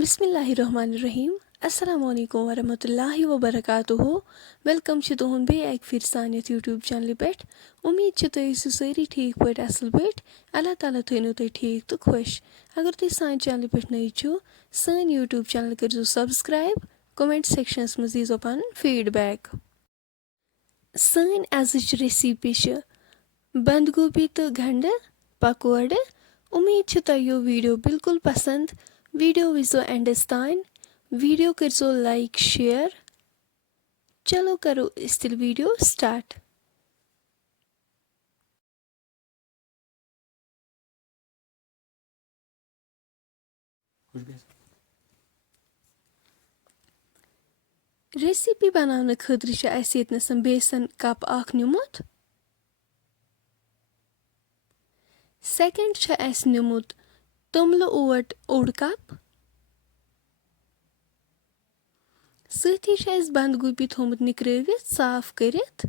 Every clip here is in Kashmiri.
बिस्मिल्लाहिर्रहमानिर्रहीम अस्सलाम वालेकुम वरहमतुल्लाहि वबरकातुहू वेलकम छ तुहन बे एक फिर सान यथ यूट्यूब चैनल पे उम्मीद छ तुम ٲسِو سٲری ٹھیٖک پٲٹھۍ اصل پٲٹھۍ اللہ تعالیٰ تھٲینو تُہۍ ٹھیٖک تہٕ خۄش اگر تُہۍ سانہِ چینلہِ پٮ۪ٹھ نٔے چھِو سٲنۍ یوٗٹیوب چینل کٔرزیو سبسکرایب کومنٹ سیکشنس منٛز دیٖزیو پنُن فیٖڈبیک سٲنۍ أزِچ ریسِپی چھِ بندگوبی تہٕ گنڈٕ پکوڑٕ اُمید چھِ تۄہہِ یہِ ویٖڈیو بالکل پسنٛد ویٖڈیو وٕچھزیو اینڈس تانۍ ویٖڈیو کٔرزیو لایک شیر چلو کرو أسۍ تیٚلہِ ویٖڈیو سٹارٹ ریسِپی بناونہٕ خٲطرٕ چھِ اَسہِ ییٚتنَس بیسن کپ اکھ نیُمُت سیکنڈ چھُ اَسہِ نیُمُت توٚملہٕ اوٹ اوٚڑ کپ سۭتی چھُ اَسہِ بندگوبی تھومُت نِکرٲوِتھ صاف کٔرِتھ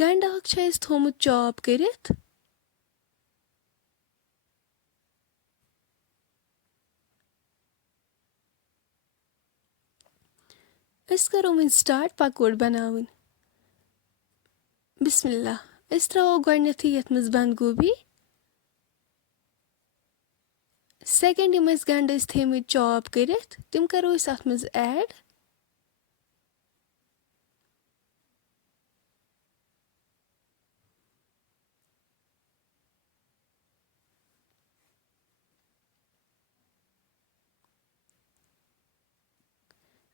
گنڈٕ اکھ چھُ اَسہِ تھومُت چاپ کٔرِتھ أسۍ کرو وۄنۍ سٹارٹ پکوڑ بناوٕنۍ بسم اللہ أسۍ تراوو گۄڈٕنیتھٕے یتھ منٛز بندگوبی سیکنڈ یِم أسۍ گنڈٕ ٲسۍ تھٲمٕتۍ چاپ کٔرِتھ تِم کرو أسۍ اتھ منٛز ایڈ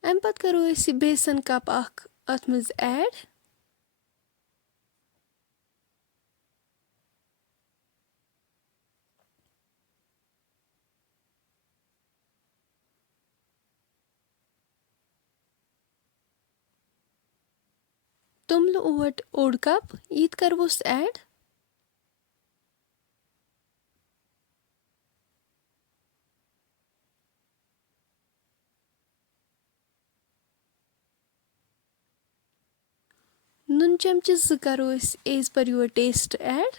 امہِ پتہٕ کرو أسۍ یہِ بیسن کپ اکھ اتھ منٛز ایڈ توٚملہٕ اوٹ اوٚڑ کپ یہِ تہِ کرہوس ایڈ نُن چمچہٕ 2 کرو أسۍ as per your taste add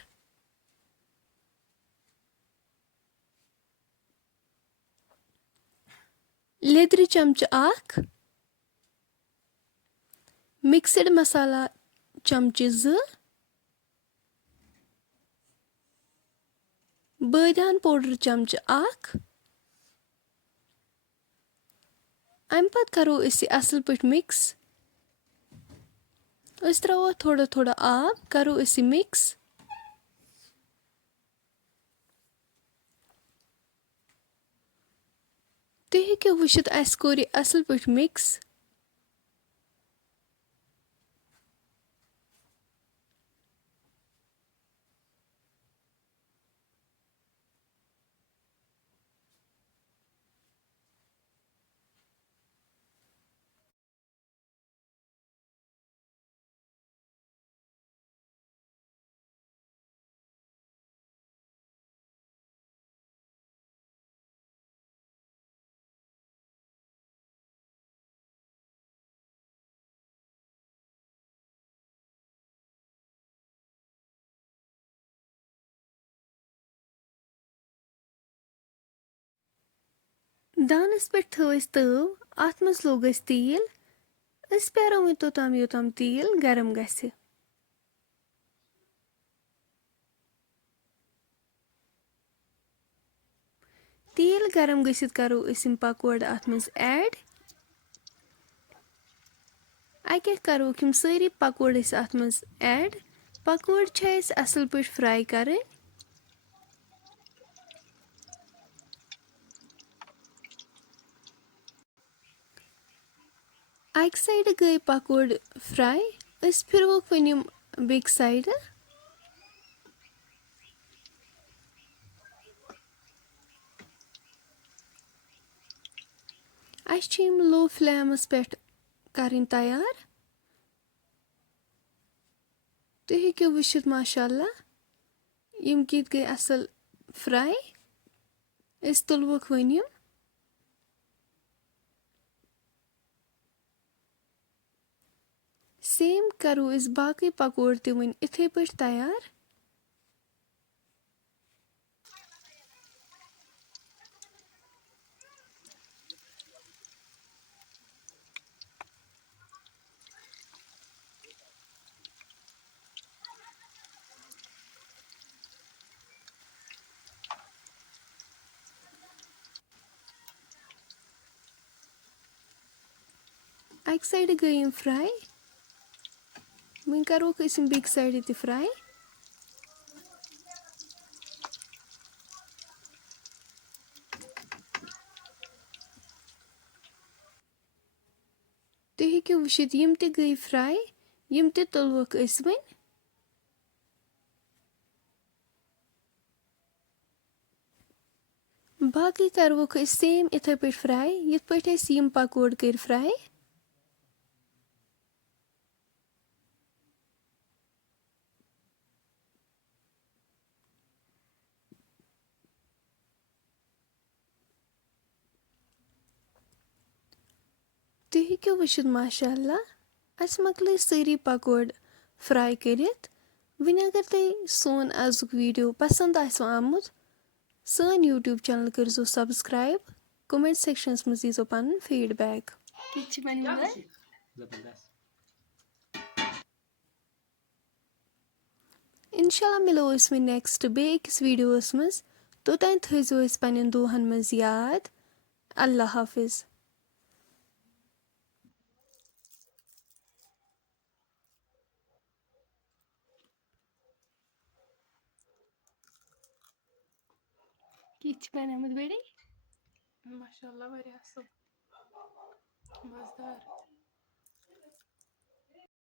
لیدرِ چمچہٕ 1 مکسٕڈ مسالا چمچہٕ 2 بٲدیان پوڈر چمچہٕ 1 امہِ پتہٕ کرو أسۍ یہِ اصل پٲٹھۍ مِکس أسۍ تراوو تھوڑا تھوڑا آب کرو أسۍ یہِ مِکس تُہۍ ہیٚکِو وٕچھِتھ اَسہِ کوٚر یہِ اصل پٲٹھۍ مِکس دانس پٮ۪ٹھ تھٲو اَسہِ تٲو اتھ منٛز لوگ اَسہِ تیٖل أسۍ پیارو وۄنۍ توٚتام یوٚتام تیٖل گرم گژھِ تیٖل گرم گٔژھِتھ کرو أسۍ یِم پکوڑٕ اتھ منٛز ایڈ اکہِ اکہِ کروکھ یِم سٲری پکوڑ أسۍ اتھ منٛز ایڈ پکوڑ چھِ اَسہِ اصل پٲٹھۍ فراے کرٕنۍ اکہِ سایڈٕ گٔے پکوڑ فراے أسۍ پھِروکھ وۄنۍ یِم بیٚکہِ سایڈٕ اَسہِ چھِ یِم لو فلیمس پٮ۪ٹھ کرٕنۍ تیار تُہۍ ہیٚکِو وٕچھِتھ ماشاء اللہ یِم کِتھ گٔے اصل فراے أسۍ تُلوکھ وۄنۍ یِم سیم کرو أسۍ باقٕے پکوڑ تہِ وۄنۍ اِتھے پٲٹھۍ تیار اَکہِ سایڈٕ گٔے یِم فرٛاے وۄنۍ کَرہوکھ أسۍ یِم بیٚکہِ سایڈٕ تہِ فرٛاے. تُہۍ ہیٚکِو وٕچھِتھ یِم تہِ گٔے فرٛاے یِم تہِ تُلہوکھ أسۍ وۄنۍ. باقٕے کَرہوکھ أسۍ سیم یِتھَے پٲٹھۍ فرٛاے یِتھ پٲٹھۍ أسۍ یِم پکوڑ کٔرۍ فرٛاے. تُہۍ ہیٚکِو وٕچھِتھ ماشاء اللہ اَسہِ مۄکلٲے سٲری پکوڑ فرٛاے کٔرِتھ. وۄنۍ اگر تۄہہِ سون آزُک ویٖڈیو پسنٛد آسِوٕ آمُت سٲنۍ یوٗٹیوٗب چَنل کٔرۍزیو سبسکرایب کومٮ۪نٛٹ سٮ۪کشنَس منٛز دیٖزیو پَنُن فیٖڈبیک. اِنشاء اللہ مِلو أسۍ وۄنۍ نٮ۪کسٹ بیٚیہِ أکِس ویٖڈیووَس منٛز. توٚتام تھٲیزیو أسۍ پنٛنٮ۪ن دۄہَن منٛز یاد. اللہ حافِظ. کِتھ چھِ بنیٛامٕتۍ بیٚڑے؟ ماشاء اللہ واریاہ اَصٕل مَزٕدار.